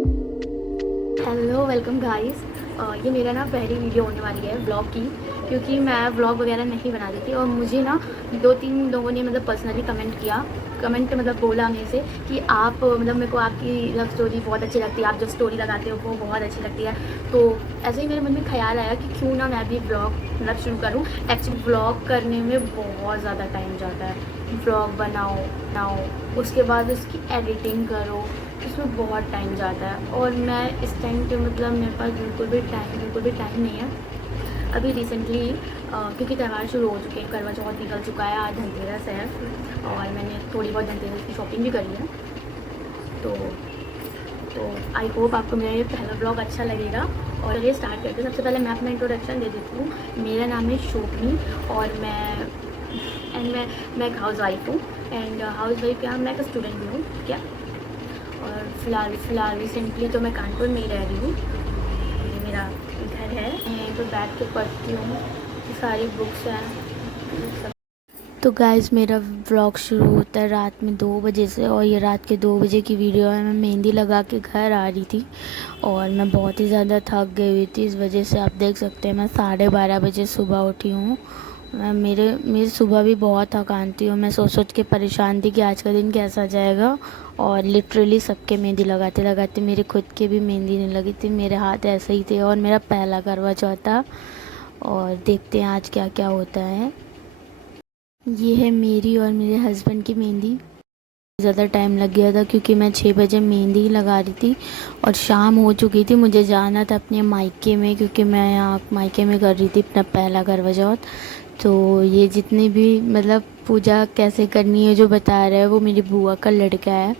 Hello welcome guys. ये मेरा ना पहली वीडियो होने वाली है व्लॉग की, क्योंकि मैं व्लॉग वगैरह नहीं बनाती थी और मुझे ना 2-3 लोगों ने मतलब पर्सनली कमेंट मतलब बोला मेरे से कि आप मतलब मेरे को आपकी लव स्टोरी बहुत अच्छी लगती है, आप जो स्टोरी लगाते हो वो बहुत अच्छी लगती है। तो ऐसे ही मेरे मन में ख्याल आया कि क्यों ना मैं भी व्लॉग मतलब शुरू करूँ। एक्चुअली व्लॉग करने में बहुत ज़्यादा टाइम जाता है। व्लॉग बनाओ, उसके बाद उसकी एडिटिंग करो, इसमें बहुत टाइम जाता है और मैं इस टाइम पे मतलब मेरे पास बिल्कुल भी टाइम नहीं है। अभी रिसेंटली क्योंकि त्यौहार शुरू हो चुके हैं, करवा चौथ निकल चुका है, आज धनतेरस है और मैंने थोड़ी बहुत धनतेरस की शॉपिंग भी करी है। तो तो आई होप आपको मेरा ये पहला ब्लॉग अच्छा लगेगा। और ये स्टार्ट करते हैं। सबसे पहले मैं अपना इंट्रोडक्शन दे देती हूँ। मेरा नाम है शोभनी और मैं एक हाउस वाइफ हूँ। एंड हाउस वाइफ क्या, मैं एक स्टूडेंट भी हूँ क्या। और फ़िलहाल रिसेंटली तो मैं कानपुर में ही रह रही हूँ। ये मेरा घर है, यहीं पर बैठ के पढ़ती हूँ, सारी बुक्स हैं। तो गाइस मेरा व्लॉग शुरू होता है रात में 2 बजे से और ये रात के 2 बजे की वीडियो है। मैं मेहंदी लगा के घर आ रही थी और मैं बहुत ही ज़्यादा थक गई हुई थी। इस वजह से आप देख सकते हैं मैं 12:30 बजे सुबह उठी हूँ। मेरी सुबह भी बहुत थकान थी और मैं सोच के परेशान थी कि आज का दिन कैसा जाएगा। और लिटरली सबके मेहंदी लगाते लगाते मेरे खुद के भी मेहंदी नहीं लगी थी, मेरे हाथ ऐसे ही थे और मेरा पहला करवा चौथ था। और देखते हैं आज क्या क्या होता है। ये है मेरी और मेरे हस्बैंड की मेहंदी। ज़्यादा टाइम लग गया था क्योंकि मैं 6 बजे मेहंदी लगा रही थी और शाम हो चुकी थी। मुझे जाना था अपने मायके में क्योंकि मैं यहाँ मायके में कर रही थी अपना पहला करवा चौथ। तो ये जितनी भी मतलब पूजा कैसे करनी है जो बता रहा है वो मेरी बुआ का लड़का है।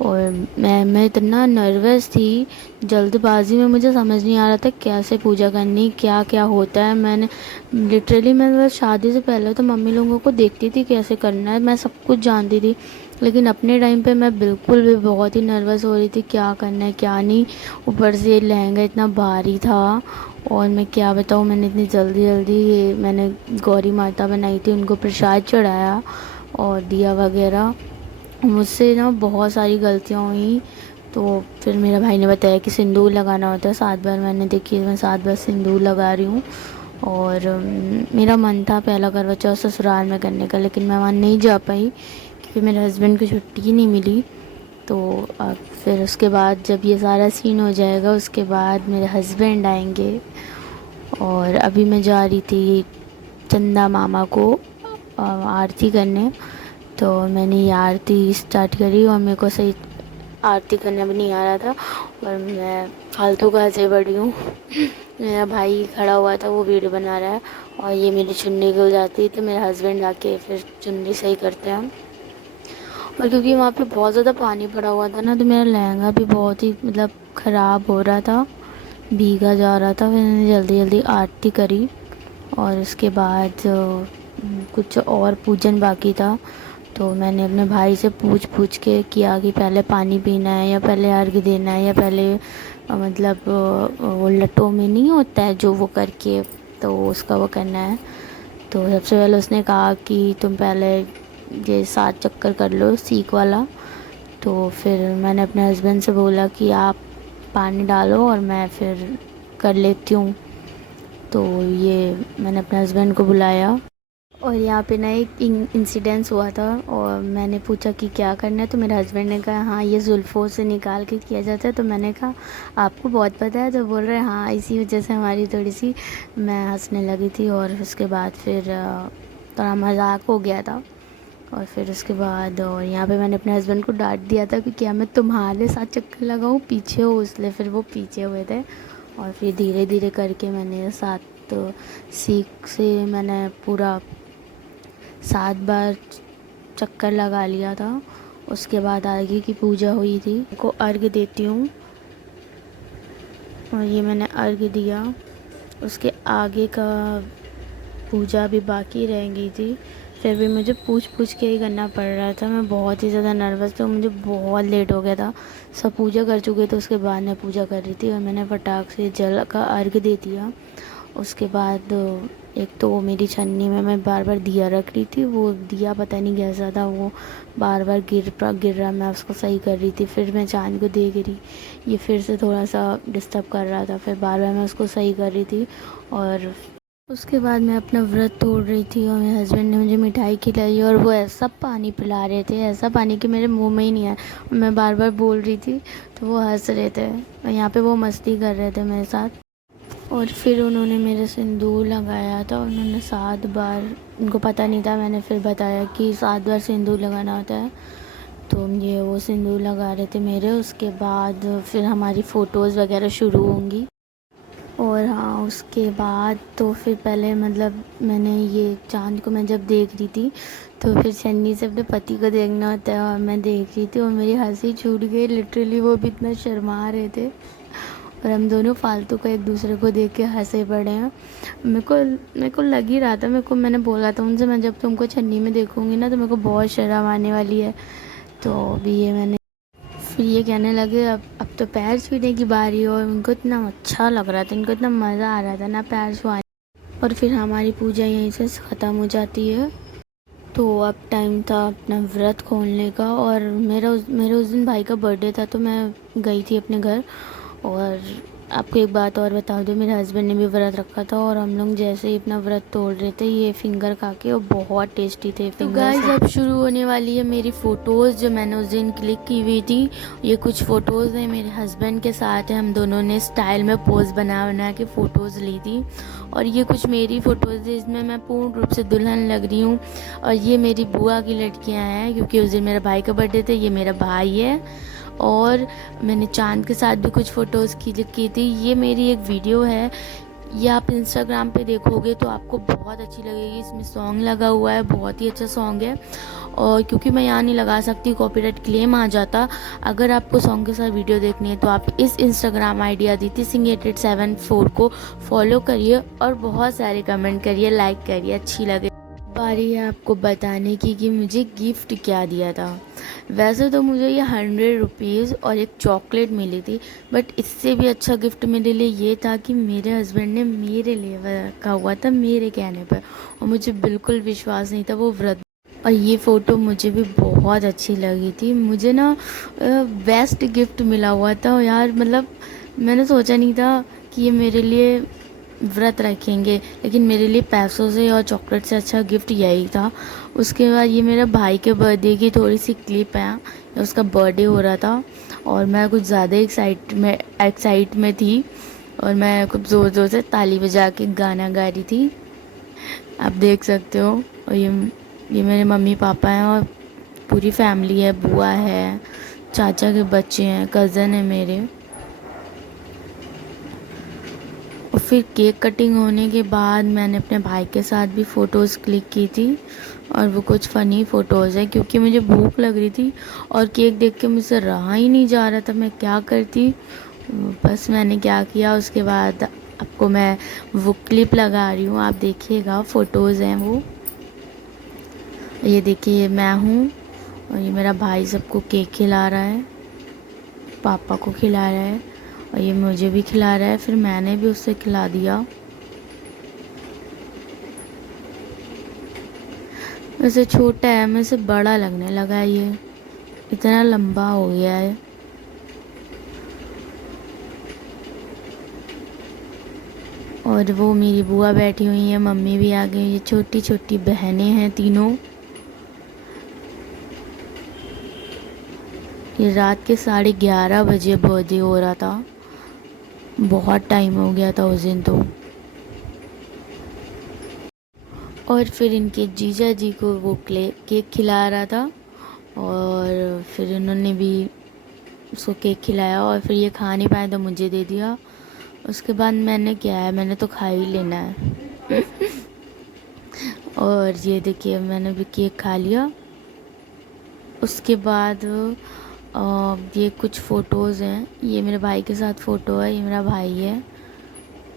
और मैं इतना नर्वस थी, जल्दबाजी में मुझे समझ नहीं आ रहा था कैसे पूजा करनी, क्या क्या होता है। मैं बस शादी से पहले तो मम्मी लोगों को देखती थी कैसे करना है, मैं सब कुछ जानती थी। लेकिन अपने टाइम पे मैं बिल्कुल भी बहुत ही नर्वस हो रही थी क्या करना है क्या नहीं। ऊपर से ये लहंगा इतना भारी था और मैं क्या बताऊँ, मैंने इतनी जल्दी जल्दी मैंने गौरी माता बनाई थी, उनको प्रसाद चढ़ाया और दिया वगैरह। मुझसे ना बहुत सारी गलतियाँ हुई। तो फिर मेरे भाई ने बताया कि सिंदूर लगाना होता है 7 बार। मैंने देखी, मैं 7 बार सिंदूर लगा रही हूँ। और मेरा मन था पहला करवा चौथ ससुराल में करने का, लेकिन मैं वहाँ नहीं जा पाई क्योंकि मेरे हस्बैंड को छुट्टी नहीं मिली। तो अब फिर उसके बाद जब ये सारा सीन हो जाएगा उसके बाद मेरे हस्बैंड आएंगे। और अभी मैं जा रही थी चंदा मामा को आरती करने। तो मैंने ये आरती स्टार्ट करी और मेरे को सही आरती करना भी नहीं आ रहा था और मैं फालतू का हंसे पड़ी हूँ। मेरा भाई खड़ा हुआ था, वो वीडियो बना रहा है और ये मेरी चुन्नी खुल जाती है तो मेरे हस्बैंड आके फिर चुन्नी सही करते हैं। और क्योंकि वहाँ पे बहुत ज़्यादा पानी पड़ा हुआ था ना, तो मेरा लहंगा भी बहुत ही मतलब ख़राब हो रहा था, भीगा जा रहा था। फिर मैंने जल्दी जल्दी आरती करी और उसके बाद कुछ और पूजन बाकी था। तो मैंने अपने भाई से पूछ के किया कि पहले पानी पीना है या पहले अर्घ देना है या पहले मतलब वो लट्टों में नहीं होता है जो वो करके, तो उसका वो करना है। तो सबसे पहले उसने कहा कि तुम पहले ये 7 चक्कर कर लो सीख वाला। तो फिर मैंने अपने हस्बैंड से बोला कि आप पानी डालो और मैं फिर कर लेती हूँ। तो ये मैंने अपने हस्बैंड को बुलाया और यहाँ पे ना एक इंसिडेंस हुआ था और मैंने पूछा कि क्या करना है। तो मेरे हस्बैंड ने कहा हाँ ये जुल्फ़ों से निकाल के किया जाता है। तो मैंने कहा आपको बहुत पता है। तो बोल रहे हाँ, इसी वजह से हमारी थोड़ी सी मैं हंसने लगी थी। और उसके बाद फिर थोड़ा मजाक हो गया था। और फिर उसके बाद और यहाँ पे मैंने अपने हस्बैंड को डांट दिया था कि क्या मैं तुम्हारे साथ चक्कर लगाऊँ, पीछे हो, इसलिए फिर वो पीछे हुए थे। और फिर धीरे धीरे करके मैंने 7 सीख से मैंने पूरा 7 बार चक्कर लगा लिया था। उसके बाद आगे की पूजा हुई थी, को अर्घ देती हूँ और ये मैंने अर्घ दिया। उसके आगे का पूजा भी बाकी रह गई थी, फिर भी मुझे पूछ के ही करना पड़ रहा था। मैं बहुत ही ज़्यादा नर्वस थी, मुझे बहुत लेट हो गया था। सब पूजा कर चुके थे, उसके बाद मैं पूजा कर रही थी और मैंने फटाक से जल का अर्घ दे दिया। उसके बाद एक तो वो मेरी छन्नी में मैं बार बार दिया रख रही थी, वो दिया पता नहीं कैसा था, वो बार बार गिर रहा, मैं उसको सही कर रही थी। फिर मैं चांद को देख रही, ये फिर से थोड़ा सा डिस्टर्ब कर रहा था, फिर बार बार मैं उसको सही कर रही थी। और उसके बाद मैं अपना व्रत तोड़ रही थी और मेरे हस्बैंड ने मुझे मिठाई खिलाई और वो ऐसा पानी पिला रहे थे, ऐसा पानी कि मेरे मुंह में ही नहीं आया। मैं बार बार बोल रही थी तो वो हंस रहे थे और यहाँ पे वो मस्ती कर रहे थे मेरे साथ। और फिर उन्होंने मेरे सिंदूर लगाया था, उन्होंने 7 बार, उनको पता नहीं था, मैंने फिर बताया कि 7 बार सिंदूर लगाना होता है। तो ये वो सिंदूर लगा रहे थे मेरे। उसके बाद फिर हमारी फ़ोटोज़ वगैरह शुरू होंगी। और हाँ, उसके बाद तो फिर पहले मतलब मैंने ये चाँद को मैं जब देख रही थी तो फिर छन्नी से अपने पति को देखना होता है और मैं देख रही थी और मेरी हंसी छूट गई लिटरली। वो भी इतना शर्मा रहे थे और हम दोनों फालतू को एक दूसरे को देख के हंसे पड़े हैं। मेरे को लग ही रहा था, मैंने बोला था उनसे, मैं जब तुमको छन्नी में देखूँगी ना तो मेरे को बहुत शर्म आने वाली है। तो अभी ये मैंने फिर ये कहने लगे अब तो पैर छूने की बारी हो। उनको इतना अच्छा लग रहा था, इनको इतना मज़ा आ रहा था ना पैर छुआने। और फिर हमारी पूजा यहीं से ख़त्म हो जाती है। तो अब टाइम था अपना व्रत खोलने का। और मेरे उस दिन भाई का बर्थडे था तो मैं गई थी अपने घर। और आपको एक बात और बता दूँ, मेरे हस्बैंड ने भी व्रत रखा था और हम लोग जैसे ही अपना व्रत तोड़ रहे थे ये फिंगर खा के, और बहुत टेस्टी थे फिंगर। तो गाइस अब शुरू होने वाली है मेरी फ़ोटोज़ जो मैंने उस दिन क्लिक की हुई थी। ये कुछ फ़ोटोज़ हैं मेरे हस्बैंड के साथ है, हम दोनों ने स्टाइल में पोज़ बना के फ़ोटोज़ ली थी। और ये कुछ मेरी फ़ोटोज़ है, इसमें मैं पूर्ण रूप से दुल्हन लग रही हूँ। और ये मेरी बुआ की लड़कियाँ हैं क्योंकि उस दिन मेरा भाई का बर्थडे था। ये मेरा भाई है। और मैंने चाँद के साथ भी कुछ फ़ोटोज़ क्लिक की थी। ये मेरी एक वीडियो है, ये आप इंस्टाग्राम पे देखोगे तो आपको बहुत अच्छी लगेगी। इसमें सॉन्ग लगा हुआ है, बहुत ही अच्छा सॉन्ग है। और क्योंकि मैं यहाँ नहीं लगा सकती, कॉपीराइट क्लेम आ जाता। अगर आपको सॉन्ग के साथ वीडियो देखनी है तो आप इस इंस्टाग्राम आईडी अदिति सिंह 8874 को फॉलो करिए और बहुत सारे कमेंट करिए, लाइक करिए, अच्छी लगे। बारी है आपको बताने की कि मुझे गिफ्ट क्या दिया था। वैसे तो मुझे ये 100 रुपीज़ और एक चॉकलेट मिली थी, बट इससे भी अच्छा गिफ्ट मेरे लिए ये था कि मेरे हस्बैंड ने मेरे लिए रखा हुआ था मेरे कहने पर, और मुझे बिल्कुल विश्वास नहीं था वो व्रत। और ये फ़ोटो मुझे भी बहुत अच्छी लगी थी। मुझे ना बेस्ट गिफ्ट मिला हुआ था यार, मतलब मैंने सोचा नहीं था कि ये मेरे लिए व्रत रखेंगे, लेकिन मेरे लिए पैसों से और चॉकलेट से अच्छा गिफ्ट यही था। उसके बाद ये मेरा भाई के बर्थडे की थोड़ी सी क्लिप है, उसका बर्थडे हो रहा था और मैं कुछ ज़्यादा एक्साइट में थी और मैं खूब ज़ोर ज़ोर से ताली बजा के गाना गा रही थी, आप देख सकते हो। और ये मेरे मम्मी पापा हैं और पूरी फैमिली है, बुआ है, चाचा के बच्चे हैं, कज़न है मेरे। और फिर केक कटिंग होने के बाद मैंने अपने भाई के साथ भी फ़ोटोज़ क्लिक की थी और वो कुछ फ़नी फ़ोटोज़ है क्योंकि मुझे भूख लग रही थी और केक देख के मुझसे रहा ही नहीं जा रहा था, मैं क्या करती। बस मैंने क्या किया, उसके बाद आपको मैं वो क्लिप लगा रही हूँ, आप देखिएगा, फ़ोटोज़ हैं वो। ये देखिए मैं हूँ और ये मेरा भाई सबको केक खिला रहा है, पापा को खिला रहा है और ये मुझे भी खिला रहा है, फिर मैंने भी उससे खिला दिया। वैसे छोटा है, मेरे से बड़ा लगने लगा है, ये इतना लंबा हो गया है। और वो मेरी बुआ बैठी हुई है, मम्मी भी आ गई, ये छोटी छोटी बहनें हैं तीनों। ये रात के 11:30 बजे बर्थडे हो रहा था, बहुत टाइम हो गया था उस दिन तो। और फिर इनके जीजा जी को वो केक खिला रहा था और फिर उन्होंने भी उसको केक खिलाया और फिर ये खा नहीं पाए तो मुझे दे दिया। उसके बाद मैंने क्या है, मैंने तो खा ही लेना है। और ये देखिए मैंने भी केक खा लिया। उसके बाद ये कुछ फ़ोटोज़ हैं, ये मेरे भाई के साथ फ़ोटो है, ये मेरा भाई है।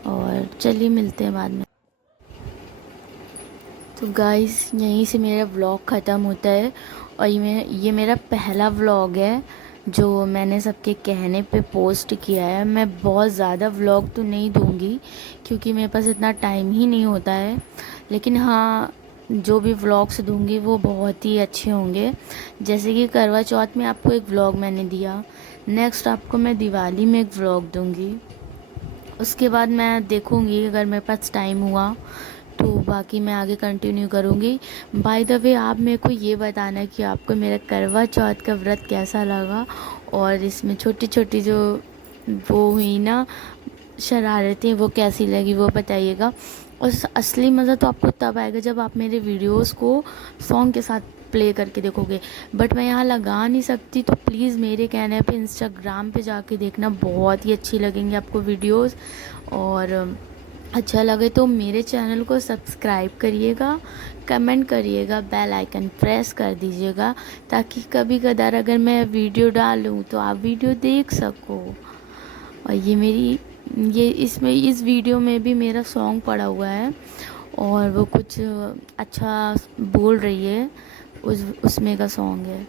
और चलिए मिलते हैं बाद में। तो गाइस यहीं से मेरा व्लॉग ख़त्म होता है और ये मेरा पहला व्लॉग है जो मैंने सबके कहने पे पोस्ट किया है। मैं बहुत ज़्यादा व्लॉग तो नहीं दूंगी क्योंकि मेरे पास इतना टाइम ही नहीं होता है, लेकिन हाँ जो भी व्लॉग्स दूंगी वो बहुत ही अच्छे होंगे। जैसे कि करवा चौथ में आपको एक व्लॉग मैंने दिया, नेक्स्ट आपको मैं दिवाली में एक व्लॉग दूंगी। उसके बाद मैं देखूंगी अगर मेरे पास टाइम हुआ तो बाकी मैं आगे कंटिन्यू करूँगी। बाय द वे आप मेरे को ये बताना कि आपको मेरा करवा चौथ का व्रत कैसा लगा, और इसमें छोटी छोटी जो वो हुई ना शरारतें वो कैसी लगी वो बताइएगा। और असली मज़ा तो आपको तब आएगा जब आप मेरे वीडियोस को सॉन्ग के साथ प्ले करके देखोगे, बट मैं यहाँ लगा नहीं सकती। तो प्लीज़ मेरे कहने पे इंस्टाग्राम पे जाके देखना, बहुत ही अच्छी लगेंगी आपको वीडियोस। और अच्छा लगे तो मेरे चैनल को सब्सक्राइब करिएगा, कमेंट करिएगा, बेल आइकन प्रेस कर दीजिएगा ताकि कभी कदार अगर मैं वीडियो डालूँ तो आप वीडियो देख सको। और ये इसमें इस वीडियो में भी मेरा सॉन्ग पड़ा हुआ है और वो कुछ अच्छा बोल रही है, उसमें का सॉन्ग है।